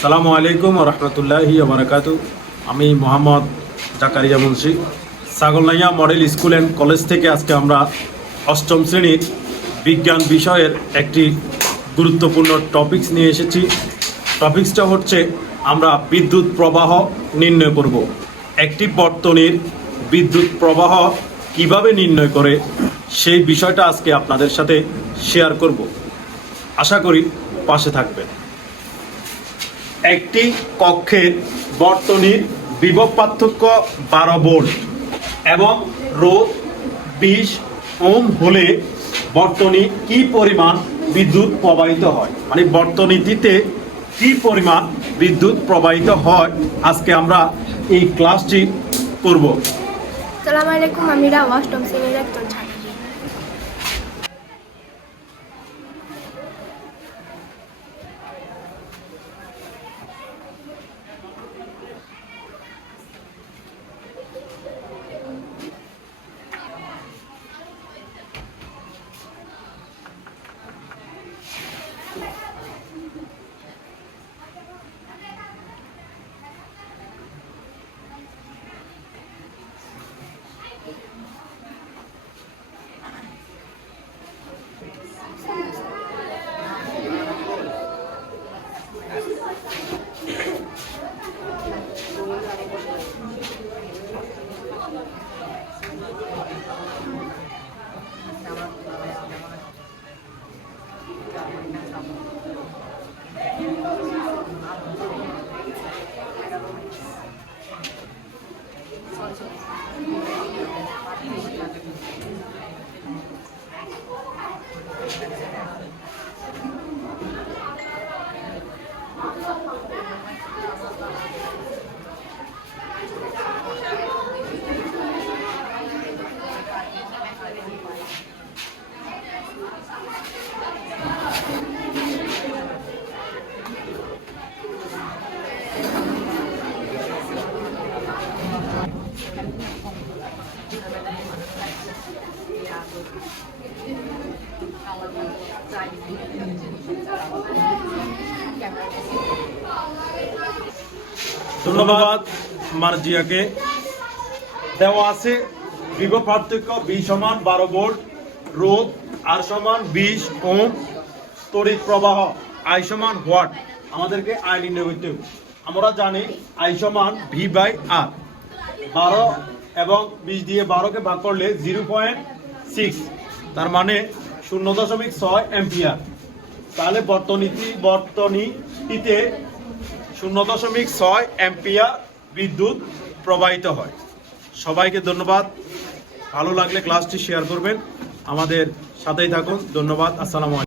আসসালামু আলাইকুম ওয়া রাহমাতুল্লাহি ওয়া বারাকাতুহু। আমি Mohammad Zakaria Munshi, Chhagalnaiya model school and college থেকে আজকে আমরা অষ্টম শ্রেণীর বিজ্ঞান বিষয়ের একটি গুরুত্বপূর্ণ টপিকস নিয়ে এসেছি। টপিকসটা হচ্ছে আমরা বিদ্যুৎ প্রবাহ নির্ণয় করব। একটি বর্তনীর বিদ্যুৎ প্রবাহ কিভাবে নির্ণয় করে সেই বিষয়টা আজকে আপনাদের সাথে শেয়ার করব। আশা করি পাশে থাকবেন। একটি কক্ষের বর্তনীর বিভব পার্থক্য 12 ভোল্ট এবং রোধ 20 ওহম হলে বর্তনী কি পরিমাণ বিদ্যুৎ প্রবাহিত হয়, মানে বর্তনীটিতে কি পরিমাণ বিদ্যুৎ প্রবাহিত হয়, আজকে আমরা এই ক্লাসটি করব। আসসালামু আলাইকুম, আমি রাওয়া অষ্টম শ্রেণীর একজন ছাত্রী। ধন্যবাদ মার্জিয়াকে। দেওয়া আছে বিভব পার্থক্য V সমান 12 ভোল্ট, রোধ R সমান 20 ওহম, তড়িৎ প্রবাহ I সমান ওয়াট। আমাদেরকে I নির্ণয় করতে হবে। আমরা জানি I সমান V/R। 12 এবং 20 দিয়ে 12কে ভাগ করলে 0.6, তার মানে 0.6 অ্যাম্পিয়ার। তাহলে বর্তনীটিতে 0.6 অ্যাম্পিয়ার বিদ্যুৎ প্রবাহিত হয়। সবাইকে ধন্যবাদ। ভালো লাগলে ক্লাসটি শেয়ার করবেন, আমাদের সাথেই থাকুন। ধন্যবাদ। আসসালামু আলাইকুম।